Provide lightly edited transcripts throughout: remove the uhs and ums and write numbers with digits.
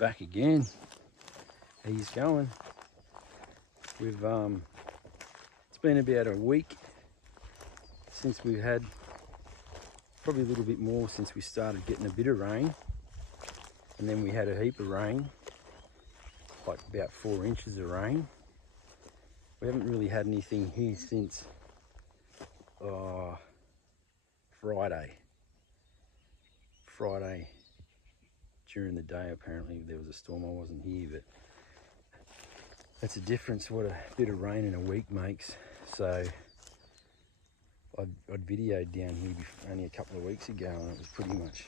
back again. He's going. We've it's been about a week since we've had, probably a little bit more since we started getting a bit of rain, and then we had a heap of rain, like about 4 inches of rain. We haven't really had anything here since Friday during the day. Apparently there was a storm. I wasn't here, but that's a difference what a bit of rain in a week makes. So I'd videoed down here only a couple of weeks ago, and it was pretty much,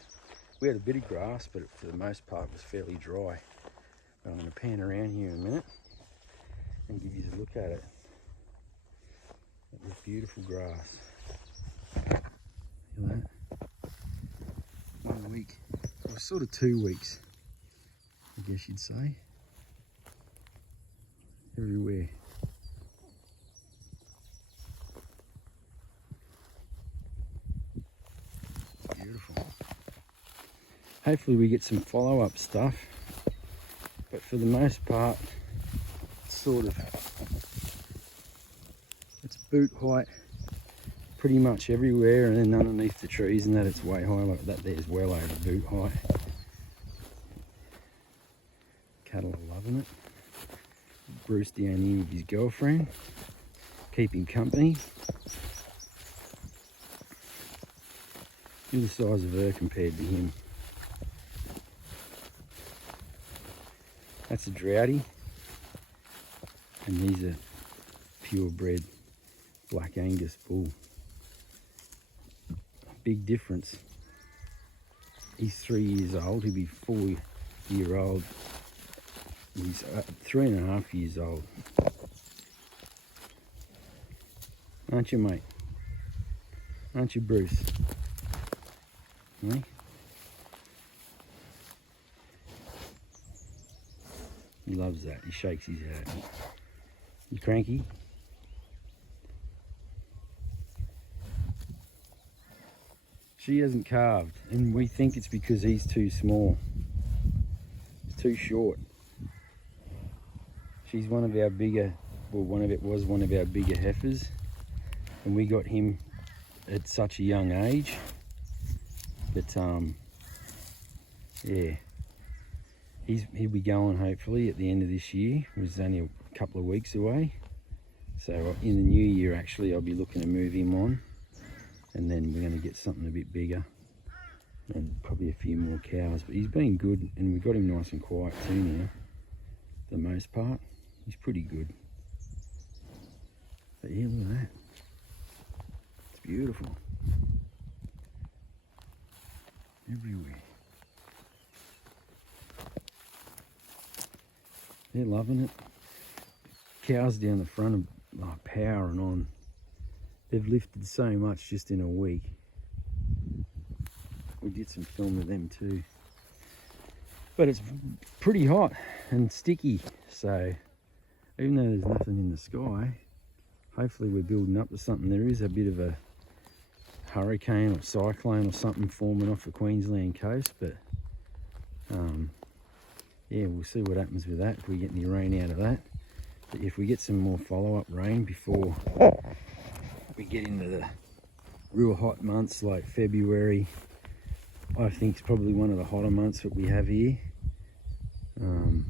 we had a bit of grass, but for the most part it was fairly dry. I'm going to pan around here in a minute and give you a look at it. That was beautiful grass. Look at that. 1 week, or sort of 2 weeks, I guess you'd say. Everywhere. Beautiful. Hopefully we get some follow-up stuff, but for the most part it's boot height pretty much everywhere, and then underneath the trees and that it's way high. Like that there's well over boot height. Cattle are loving it. Bruce down here with his girlfriend, keeping company. Look at the size of her compared to him. That's a droughty, and he's a purebred Black Angus bull. Big difference. He's 3 years old. He'll be 4-year-old. He's 3.5 years old. Aren't you, mate? Aren't you, Bruce? Eh? He loves that. He shakes his head. You cranky? She hasn't calved, and we think it's because he's too small. He's too short. She's one of our bigger, well, was one of our bigger heifers, and we got him at such a young age. But yeah, he'll be going hopefully at the end of this year. It was only a couple of weeks away. So in the new year, actually, I'll be looking to move him on, and then we're going to get something a bit bigger and probably a few more cows. But he's been good, and we got him nice and quiet too now, for the most part. He's pretty good. But yeah, look at that. It's beautiful. Everywhere. They're loving it. Cows down the front are powering on. They've lifted so much just in a week. We did some film of them too. But it's pretty hot and sticky, so even though there's nothing in the sky, hopefully we're building up to something. There is a bit of a hurricane or cyclone or something forming off the Queensland coast, but yeah, we'll see what happens with that, if we get any rain out of that. But if we get some more follow-up rain before we get into the real hot months like February, I think it's probably one of the hotter months that we have here. It'll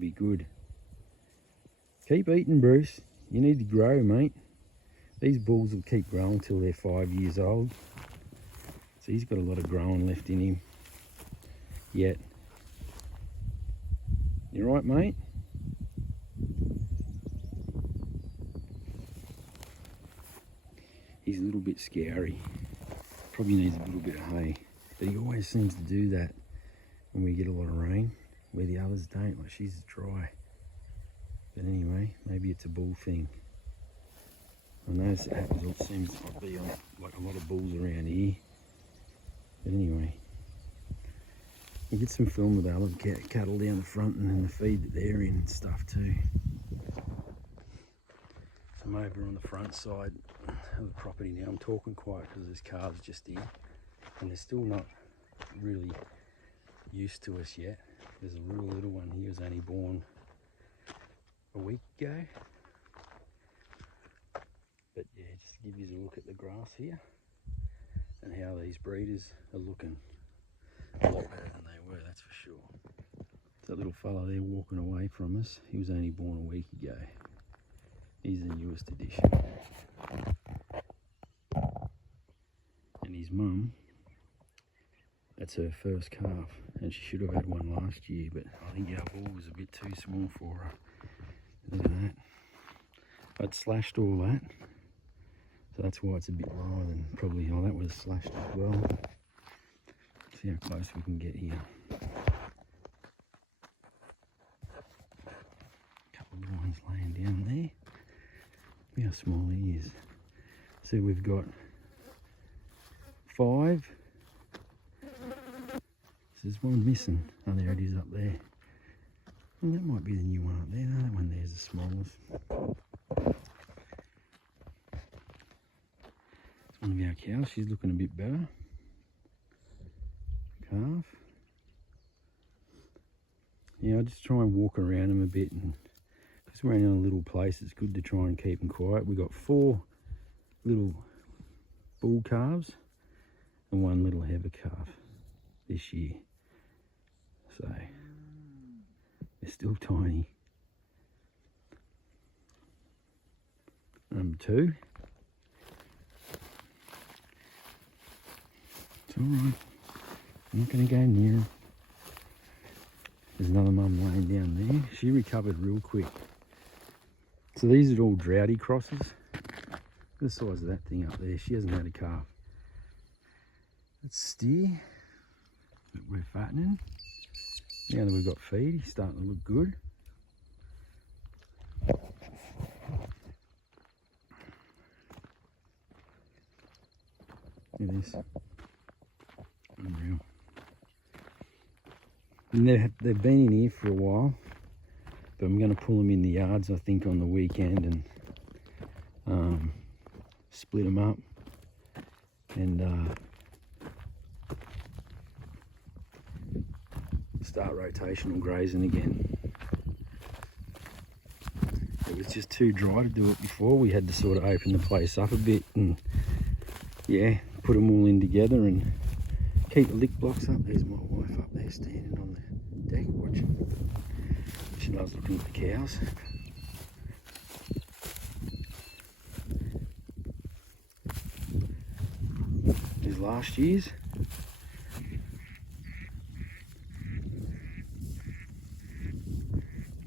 be good. Keep eating, Bruce. You need to grow, mate. These bulls will keep growing till they're 5 years old. So he's got a lot of growing left in him yet. You right, mate? He's a little bit scary. Probably needs a little bit of hay. But he always seems to do that when we get a lot of rain, where the others don't. Like, she's dry. But anyway, maybe it's a bull thing. I notice it happens, it seems to be on like a lot of bulls around here. But anyway, you get some film of the other cattle down the front and then the feed that they're in and stuff too. I'm over on the front side of the property now. I'm talking quiet because there's calves just in, and they're still not really used to us yet. There's a real little one. He was only born a week ago. But yeah, just to give you a look at the grass here and how these breeders are looking a lot better than they were, that's for sure. That little fella there walking away from us, he was only born a week ago. He's the newest addition. And his mum, that's her first calf, and she should have had one last year, but I think our bull was a bit too small for her. Look at that. I'd slashed all that, so that's why it's a bit lower than probably, oh, that was slashed as well. See how close we can get here. A couple of little ones laying down there. Look how small he is. So we've got 5. There's one missing. Oh, there it is up there. Well, that might be the new one up there. No, that one there's the smallest. It's one of our cows. She's looking a bit better. Calf. Yeah, I just try and walk around them a bit, and because we're in a little place, it's good to try and keep them quiet. We've got 4 little bull calves and 1 little heifer calf this year. So they're still tiny. Number 2. It's alright. I'm not going to go near her. There's another mum laying down there. She recovered real quick. So these are all droughty crosses. Look at the size of that thing up there. She hasn't had a calf. That's steer that we're fattening. Now that we've got feed, he's starting to look good. Look at this. Unreal. And they've been in here for a while, but I'm going to pull them in the yards, I think, on the weekend and split them up and start rotational grazing again. It was just too dry to do it before. We had to sort of open the place up a bit and yeah, put them all in together and keep the lick blocks up. There's my wife up there standing on the deck watching. She loves looking at the cows. There's last year's.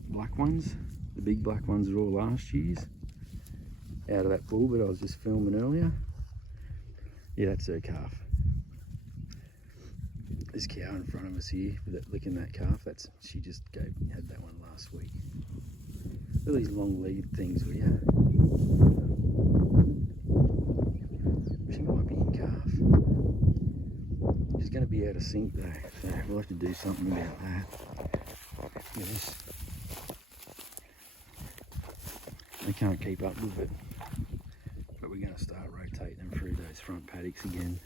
Black ones, the big black ones are all last year's. Out of that bull that I was just filming earlier. Yeah, that's her calf. This cow in front of us here, with that licking that calf, she just had that one last week. Look at these long-legged things, will you? She might be in calf. She's going to be out of sync though, so we'll have to do something about that. Look at this. They can't keep up with it, but we're going to start rotating them through those front paddocks again.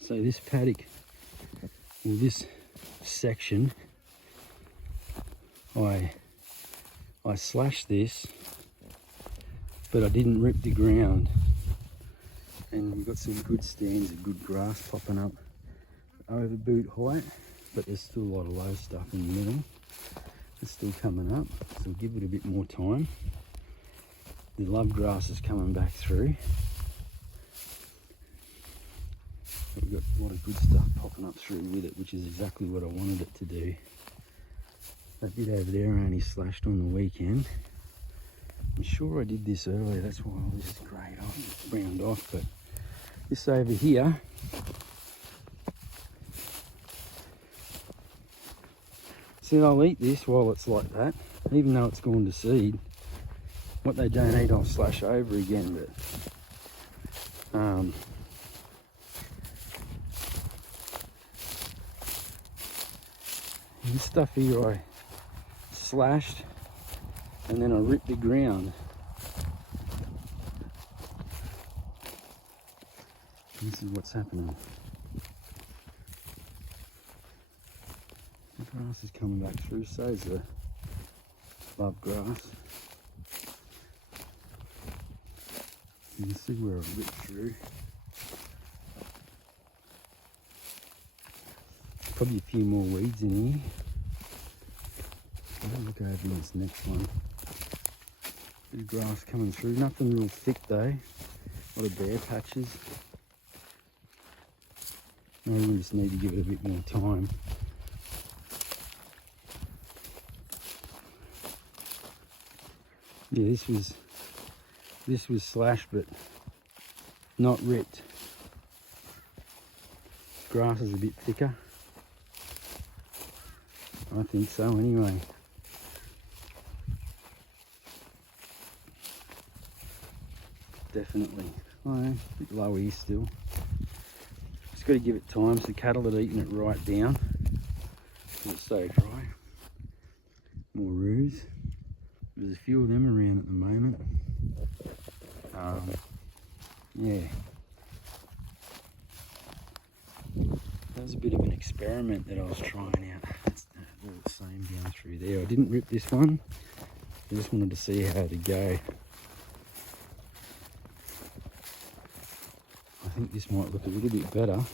So this paddock, or this section, I slashed this, but I didn't rip the ground, and we've got some good stands of good grass popping up over boot height, but there's still a lot of low stuff in the middle. It's still coming up, so we'll give it a bit more time. The love grass is coming back through. But we've got a lot of good stuff popping up through with it, which is exactly what I wanted it to do. That bit over there I only slashed on the weekend. I'm sure I did this earlier, that's why all this is greyed off, browned off, but this over here, see, I'll eat this while it's like that, even though it's gone to seed. What they don't eat I'll slash over again, but this stuff here I slashed and then I ripped the ground. This is what's happening. The grass is coming back through, so is the love grass. You can see where it ripped through. Probably a few more weeds in here. I'll look over this next one. Bit of grass coming through, nothing real thick though. A lot of bare patches. I really just need to give it a bit more time. Yeah, this was slashed but not ripped. Grass is a bit thicker. I think so anyway. Definitely. Oh, a bit low here still. Just got to give it time so the cattle are eating it right down. It's so dry. More roos. There's a few of them around at the moment. Yeah. That was a bit of an experiment that I was trying out. It's all the same down through there. I didn't rip this one. I just wanted to see how it'd go. I think this might look a little bit better,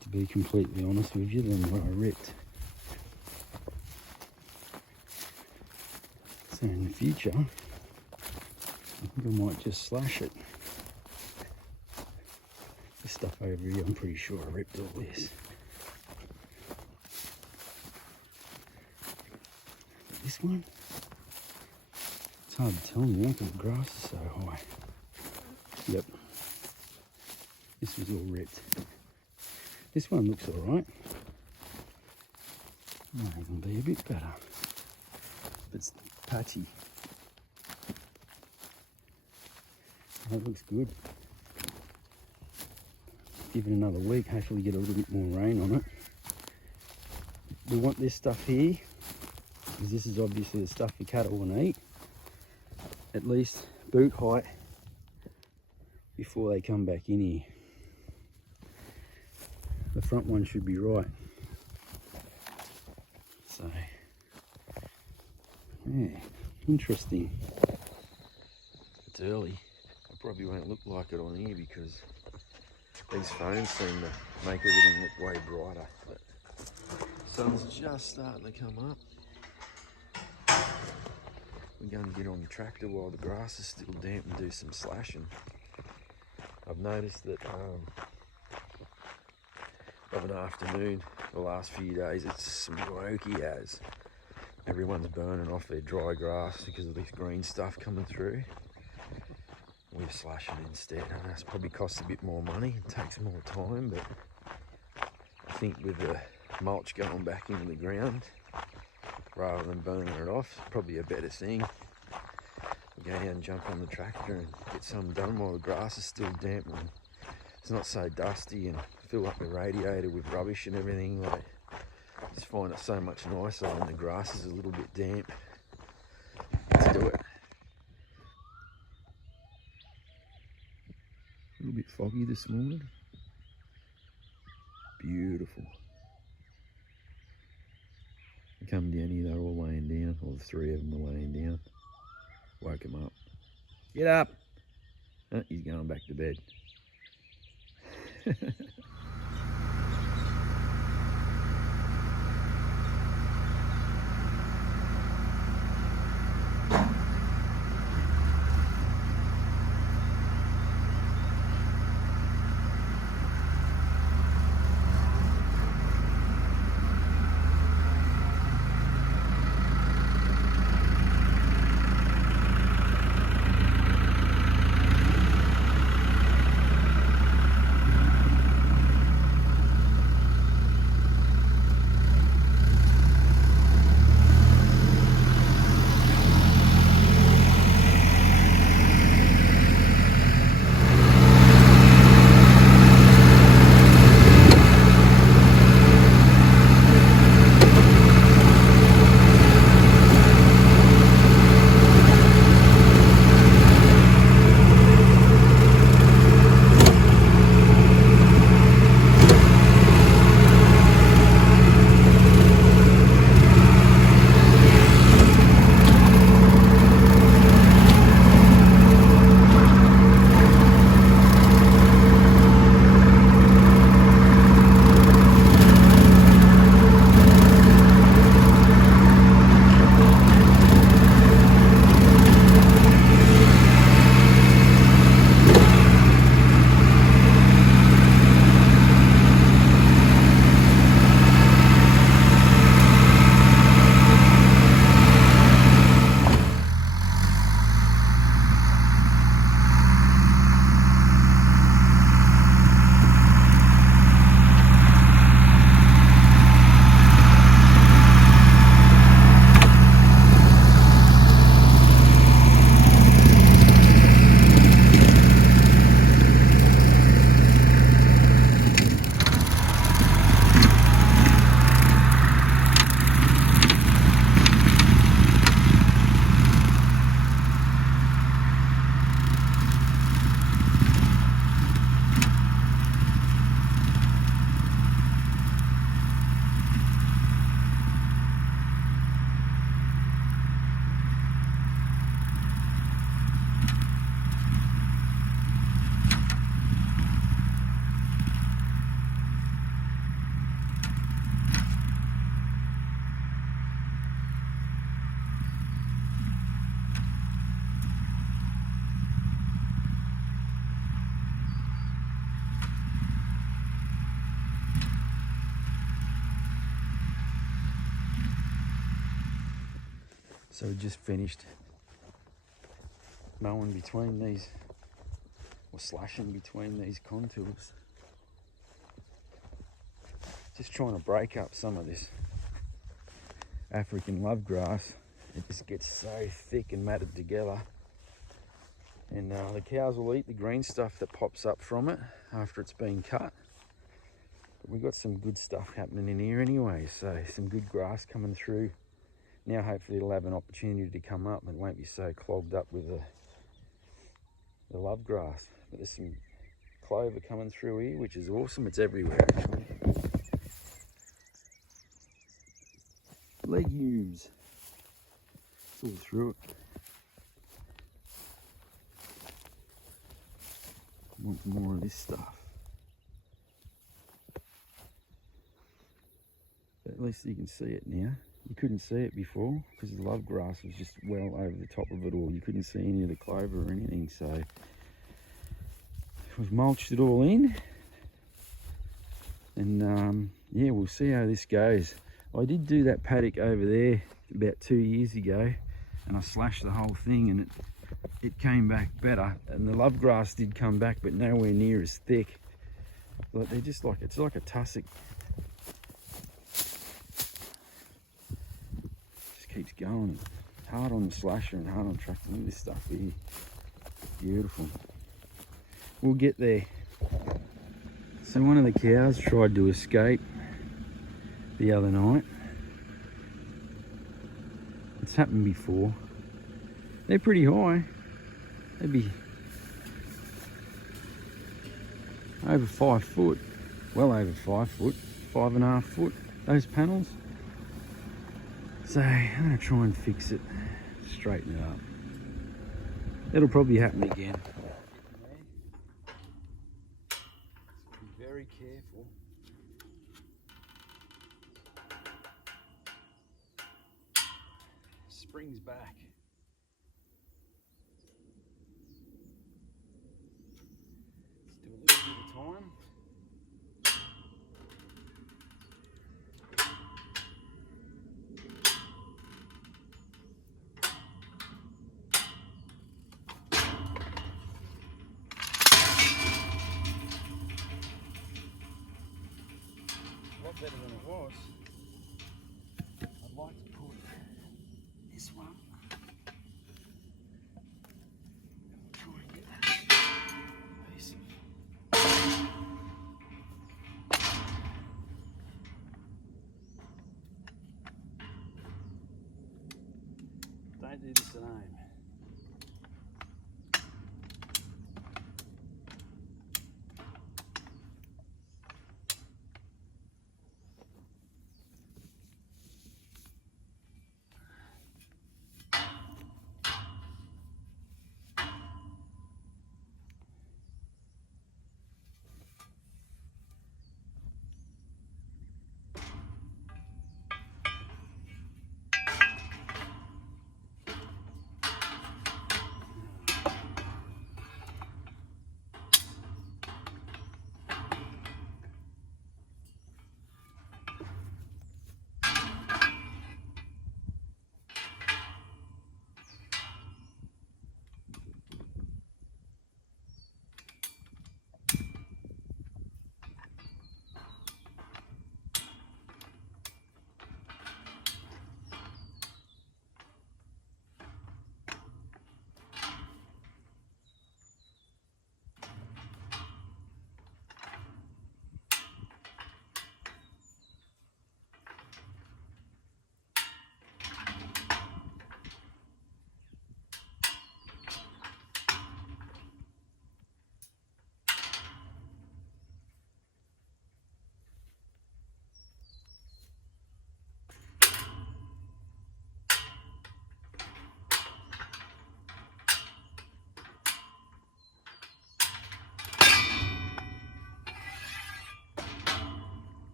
to be completely honest with you, than what I ripped. So in the future, I think I might just slash it. This stuff over here, I'm pretty sure I ripped all this. But this one, it's hard to tell now because the grass is so high. Yep. This was all ripped. This one looks alright. Might even be a bit better. It's patchy. That looks good. Give it another week, hopefully get a little bit more rain on it. We want this stuff here, because this is obviously the stuff the cattle want to eat. At least boot height before they come back in here. The front one should be right. So, yeah, interesting. It's early. I probably won't look like it on here because these phones seem to make everything look way brighter. But the sun's just starting to come up. We're going to get on the tractor while the grass is still damp and do some slashing. I've noticed that of an afternoon, the last few days, it's smoky as. Everyone's burning off their dry grass because of this green stuff coming through. We're slashing instead, and that's probably costs a bit more money, it takes more time, but I think with the mulch going back into the ground rather than burning it off, it's probably a better thing. We'll go down and jump on the tractor and get something done while the grass is still damp and it's not so dusty, and fill up the radiator with rubbish and everything. Like, I just find it so much nicer when the grass is a little bit damp. Let's do it. A little bit foggy this morning. Beautiful. I come down here, they're all laying down, or the three of them are laying down. Woke them up. Get up! Oh, he's going back to bed. So we just finished mowing between these, or slashing between these contours. Just trying to break up some of this African love grass. It just gets so thick and matted together. And the cows will eat the green stuff that pops up from it after it's been cut. But we've got some good stuff happening in here anyway, so some good grass coming through. Now hopefully it'll have an opportunity to come up and it won't be so clogged up with the love grass. But there's some clover coming through here, which is awesome. It's everywhere actually. Legumes. It's all through it. Want more of this stuff. But at least you can see it now. You couldn't see it before because the love grass was just well over the top of it all. You couldn't see any of the clover or anything, so we've mulched it all in. And yeah, we'll see how this goes. I did do that paddock over there about 2 years ago, and I slashed the whole thing and it came back better, and the love grass did come back, but nowhere near as thick. Like they're just like, it's like a tussock. Just keeps going. Hard on the slasher and hard on tracking this stuff here. Beautiful. We'll get there. So one of the cows tried to escape the other night. It's happened before. They're pretty high. They'd be over 5 foot, well over 5 foot, 5.5 foot, those panels. So I'm gonna try and fix it, straighten it up. It'll probably happen again. Be very careful. Springs back. Let's do a little bit of time. A lot better than it was. I'd like to put this one. Try and get a piece of. Don't do this at home.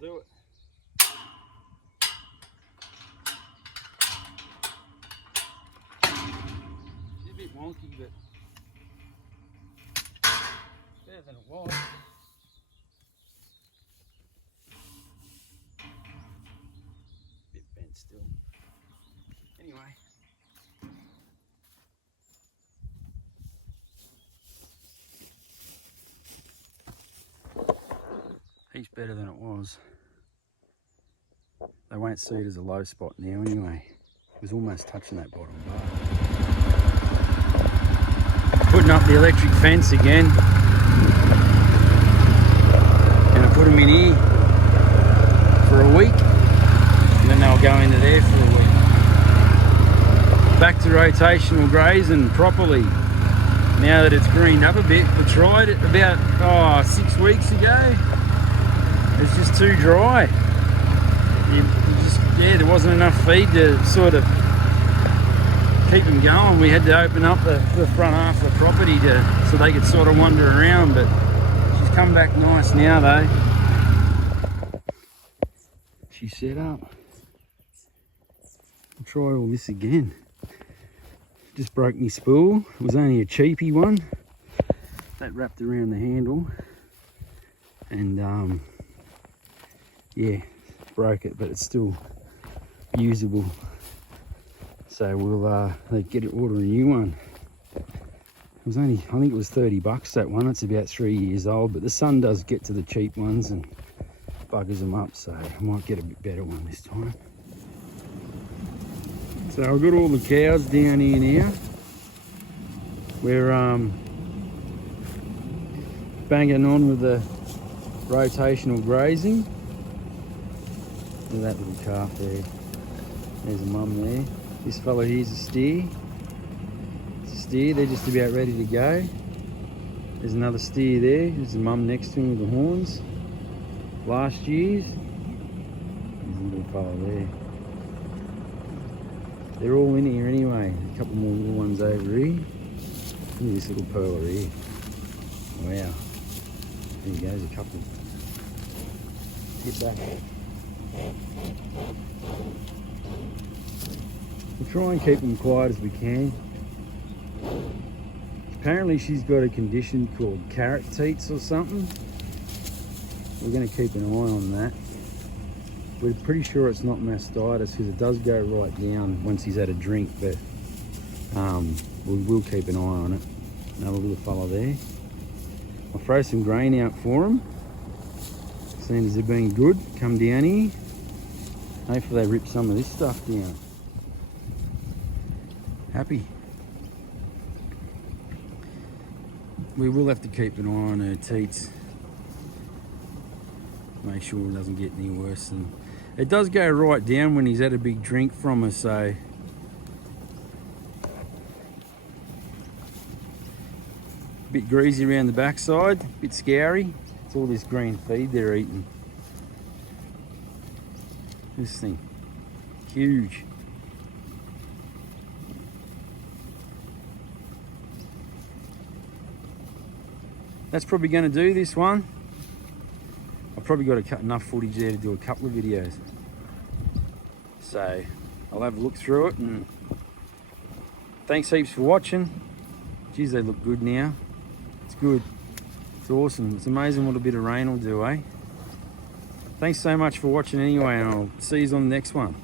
do it. She's a bit wonky, but better than it was. Bit bent still. Anyway. Heaps better than it was. They won't see it as a low spot now anyway. It was almost touching that bottom bar. Putting up the electric fence again. And I put them in here for a week. And then they'll go into there for a week. Back to rotational grazing properly. Now that it's greened up a bit. We tried it about 6 weeks ago. It's just too dry. There wasn't enough feed to sort of keep them going. We had to open up the front half of the property so they could sort of wander around, but she's come back nice now though. She's set up. I'll try all this again. Just broke my spool. It was only a cheapy one. That wrapped around the handle. And yeah, broke it, but it's still usable. So we'll order a new one. It was only, I think it was 30 bucks that one. It's about 3 years old, but the sun does get to the cheap ones and buggers them up, so I might get a bit better one this time. So I've got all the cows down here now. We're banging on with the rotational grazing. Look at that little calf there. There's a mum there. This fella here's a steer. It's a steer, they're just about ready to go. There's another steer there. There's a mum next to him with the horns. Last year's. There's a little fella there. They're all in here anyway. A couple more little ones over here. Look at this little pearler here. Wow. There he goes, a couple. Get back. We'll try and keep them quiet as we can. Apparently she's got a condition called carrot teats or something. We're going to keep an eye on that. We're pretty sure it's not mastitis because it does go right down once he's had a drink, but we will keep an eye on it. Another little fella there. I'll throw some grain out for him. Seeing as they're being good, come down here. Hopefully they rip some of this stuff down. Happy. We will have to keep an eye on her teats. Make sure it doesn't get any worse than... It does go right down when he's had a big drink from her, so... A bit greasy around the backside, a bit scary. It's all this green feed they're eating. This thing, huge. That's probably going to do this one. I've probably got enough footage there to do a couple of videos. So I'll have a look through it, and thanks heaps for watching. Geez, they look good now. It's good. It's awesome. It's amazing what a bit of rain will do, eh? Thanks so much for watching anyway, and I'll see you on the next one.